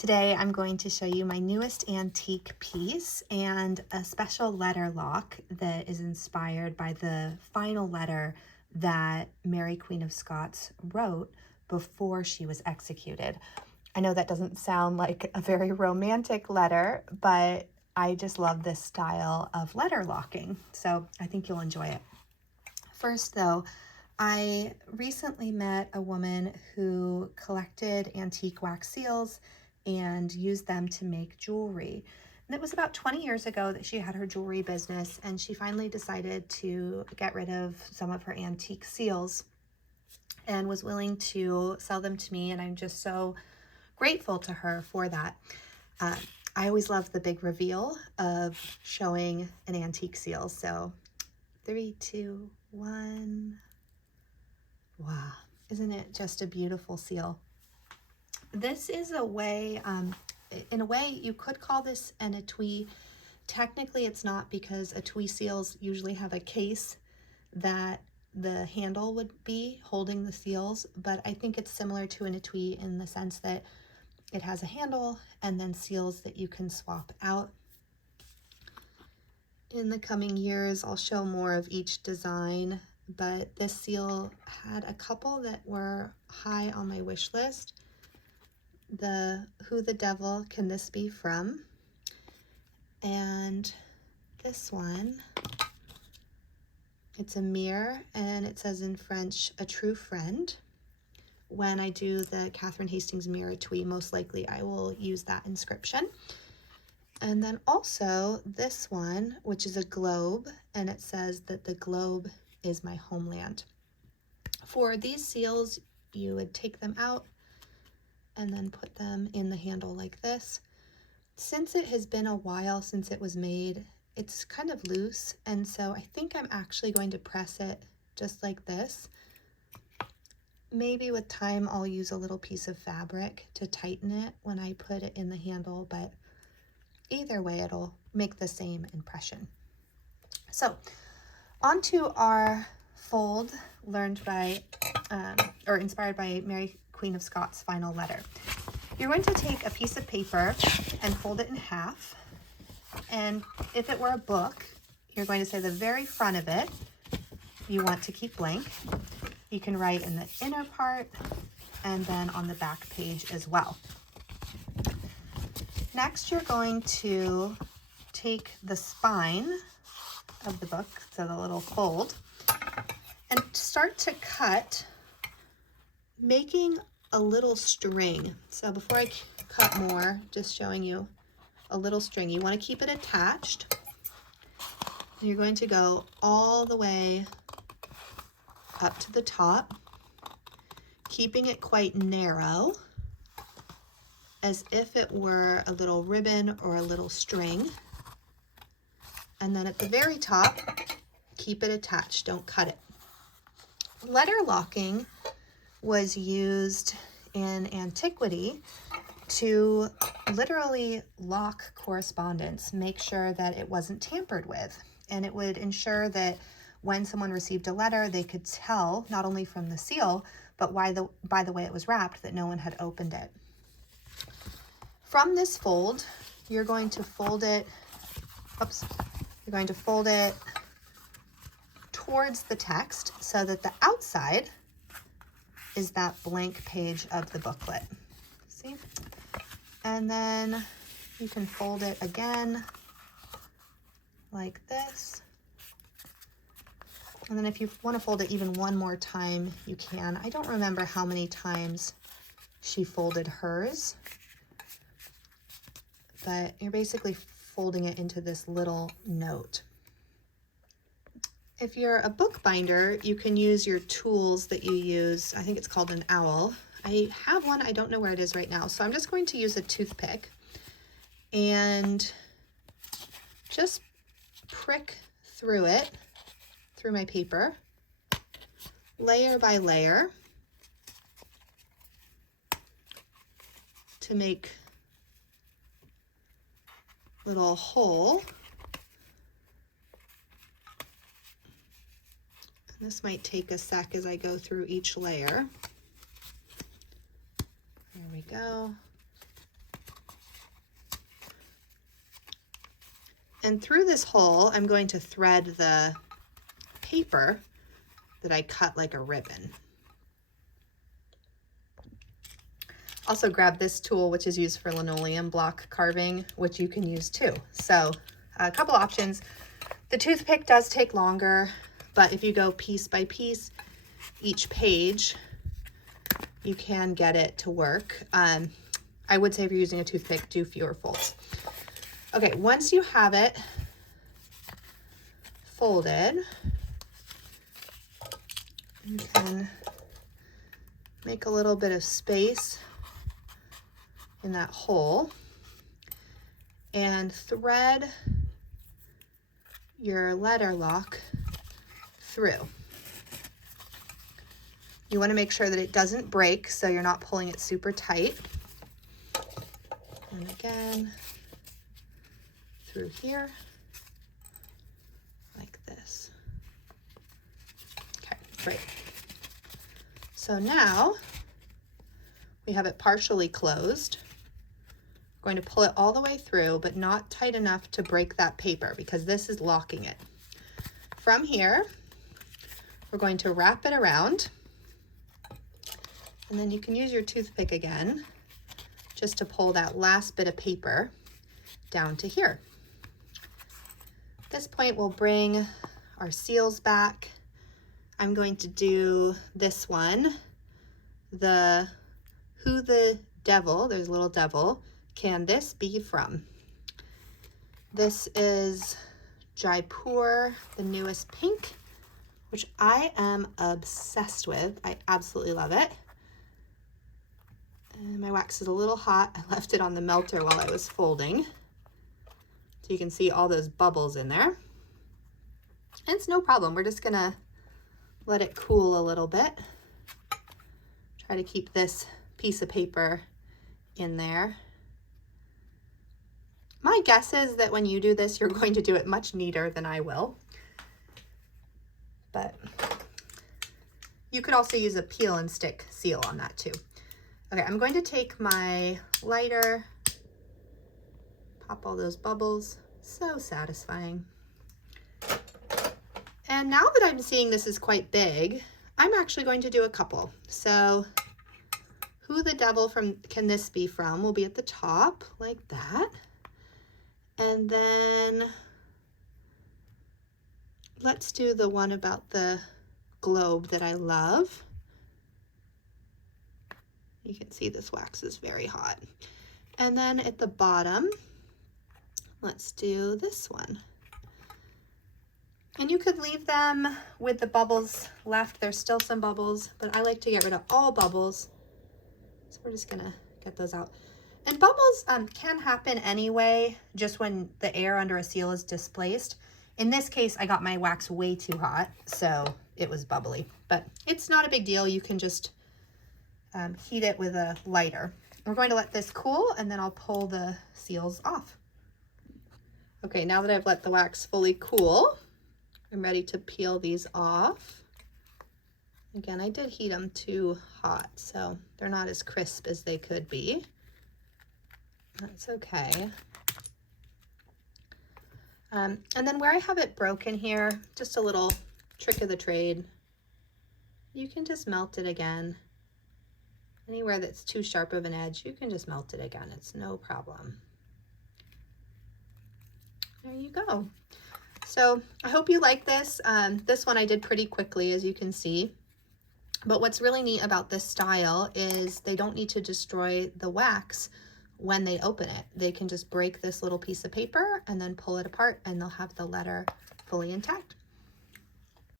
Today I'm going to show you my newest antique piece and a special letter lock that is inspired by the final letter that Mary Queen of Scots wrote before she was executed. I know that doesn't sound like a very romantic letter, but I just love this style of letter locking, so I think you'll enjoy it. First though, I recently met a woman who collected antique wax seals and used them to make jewelry. And it was about 20 years ago that she had her jewelry business, and she finally decided to get rid of some of her antique seals and was willing to sell them to me, and I'm just so grateful to her for that. I always love the big reveal of showing an antique seal. So 3, 2, 1. Wow, isn't it just a beautiful seal? This is a way, in a way, you could call this an etui. Technically, it's not, because etui seals usually have a case that the handle would be holding the seals, but I think it's similar to an etui in the sense that it has a handle and then seals that you can swap out. In the coming years, I'll show more of each design, but this seal had a couple that were high on my wish list. The Who the Devil Can This Be From? And this one, it's a mirror, and it says in French, a true friend. When I do the Catherine Hastings mirror etui, most likely I will use that inscription. And then also this one, which is a globe, and it says that the globe is my homeland. For these seals, you would take them out and then put them in the handle like this. Since it has been a while since it was made, it's kind of loose, and so I think I'm actually going to press it just like this. Maybe with time I'll use a little piece of fabric to tighten it when I put it in the handle, but either way it'll make the same impression. So onto our fold learned by, or inspired by Mary Queen of Scots' final letter. You're going to take a piece of paper and fold it in half. And if it were a book, you're going to say the very front of it, you want to keep blank. You can write in the inner part and then on the back page as well. Next, you're going to take the spine of the book, so the little fold, and start to cut, making a little string. So before I cut more, just showing you a little string. You want to keep it attached. You're going to go all the way up to the top, keeping it quite narrow, as if it were a little ribbon or a little string. And then at the very top, keep it attached, don't cut it. Letter locking was used in antiquity to literally lock correspondence, make sure that it wasn't tampered with. And it would ensure that when someone received a letter, they could tell, not only from the seal, but by the way it was wrapped, that no one had opened it. From this fold, you're going to fold it, you're going to fold it towards the text so that the outside is that blank page of the booklet. See? And then you can fold it again like this. And then if you want to fold it even one more time, you can. I don't remember how many times she folded hers, but you're basically folding it into this little note. If you're a bookbinder, you can use your tools that you use. I think it's called an owl. I have one, I don't know where it is right now. So I'm just going to use a toothpick and just prick through it, through my paper, layer by layer, to make a little hole. This might take a sec as I go through each layer. There we go. And through this hole, I'm going to thread the paper that I cut like a ribbon. Also grab this tool, which is used for linoleum block carving, which you can use too. So a couple options. The toothpick does take longer, but if you go piece by piece, each page, you can get it to work. I would say if you're using a toothpick, do fewer folds. Okay, once you have it folded, you can make a little bit of space in that hole and thread your letter lock through. You want to make sure that it doesn't break, so you're not pulling it super tight. And again, through here, like this. Okay, great. So now we have it partially closed. I'm going to pull it all the way through, but not tight enough to break that paper because this is locking it. From here, we're going to wrap it around, and then you can use your toothpick again just to pull that last bit of paper down to here. At this point, we'll bring our seals back. I'm going to do this one, the Who the Devil, there's a little devil, can this be from? This is Jaipur, the newest pink, which I am obsessed with. I absolutely love it. And my wax is a little hot. I left it on the melter while I was folding. So you can see all those bubbles in there. And it's no problem. We're just gonna let it cool a little bit. Try to keep this piece of paper in there. My guess is that when you do this, you're going to do it much neater than I will. But you could also use a peel and stick seal on that too. Okay, I'm going to take my lighter, pop all those bubbles. So satisfying. And now that I'm seeing this is quite big, I'm actually going to do a couple. So Who the Devil can this be from will be at the top like that. And then let's do the one about the globe that I love. You can see this wax is very hot. And then at the bottom, let's do this one. And you could leave them with the bubbles left. There's still some bubbles, but I like to get rid of all bubbles. So we're just gonna get those out. And bubbles can happen anyway, just when the air under a seal is displaced. In this case, I got my wax way too hot, so it was bubbly. But it's not a big deal. You can just heat it with a lighter. We're going to let this cool, and then I'll pull the seals off. Okay, now that I've let the wax fully cool, I'm ready to peel these off. Again, I did heat them too hot, so they're not as crisp as they could be. That's okay. And then where I have it broken here, just a little trick of the trade. You can just melt it again. Anywhere that's too sharp of an edge, you can just melt it again. It's no problem. There you go. So I hope you like this. This one I did pretty quickly, as you can see. But what's really neat about this style is they don't need to destroy the wax when they open it. They can just break this little piece of paper and then pull it apart, and they'll have the letter fully intact.